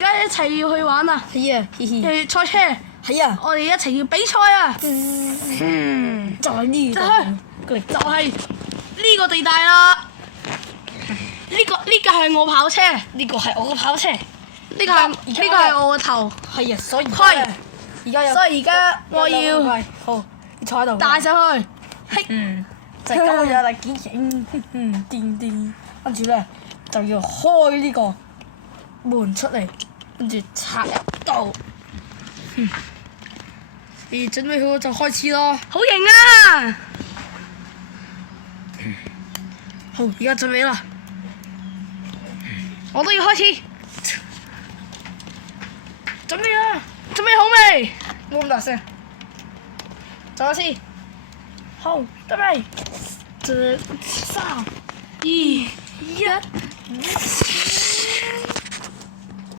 而家一齊要去玩啊！係啊，嘻嘻。去賽車，係啊。我哋一齊要比賽啊！就係呢就度。係就係呢個地帶啦。呢個係我跑車，呢個係我嘅跑車。呢個係我個頭。係啊，所以虧而家有。所以而家我要好，你坐喺度。帶上去。嘿，就係咁樣啦，幾型，電，跟住咧就要開呢個門出嚟，跟住插入到。你準備好就開始咯。好型啊！好，而家準備啦。我都要開始。準備啦！準備好未？冇咁大聲。再一次。好，準備。3、2、1。